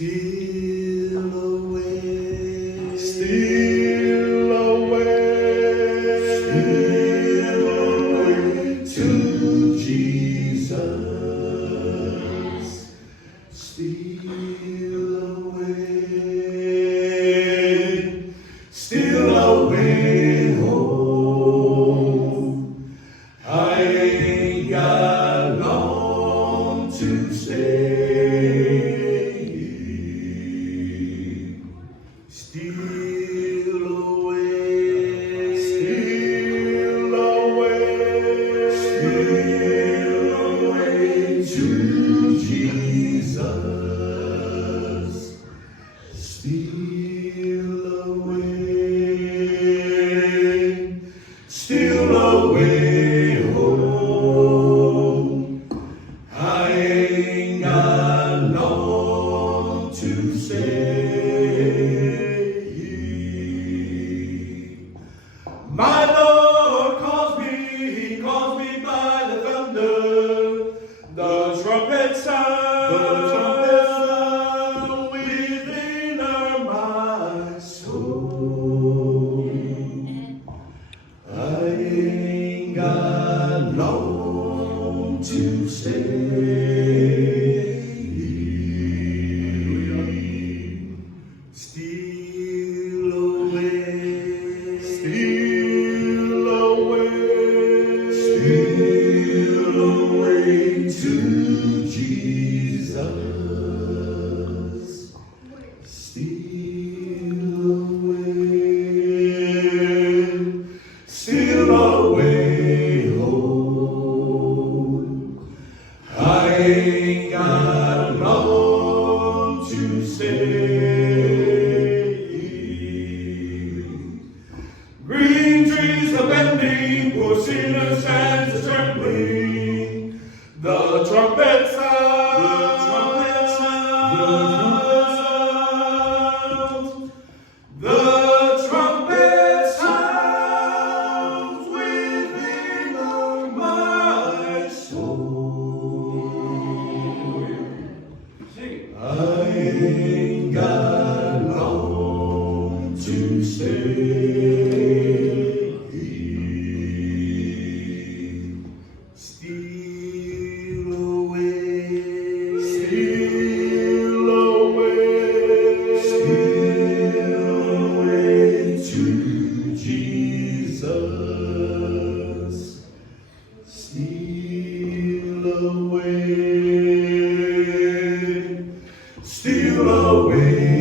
Steal away, steal away, steal away to Jesus. steal away home. I ain't got long to stay. Steal away, Steal away, steal away to Jesus. Steal away home. I ain't got long to stay. My Lord calls me, He calls me by the thunder, the trumpet sound, within my soul. I ain't got long to stay. Steal away, steal away, steal away to Jesus. Steal away home. I ain't got long to stay. Green trees are bending, poor sinner stands a trembling. The trumpet sounds, the trumpet sounds within my soul. I ain't got long to stay. Steal away, steal away, steal away to Jesus. Steal away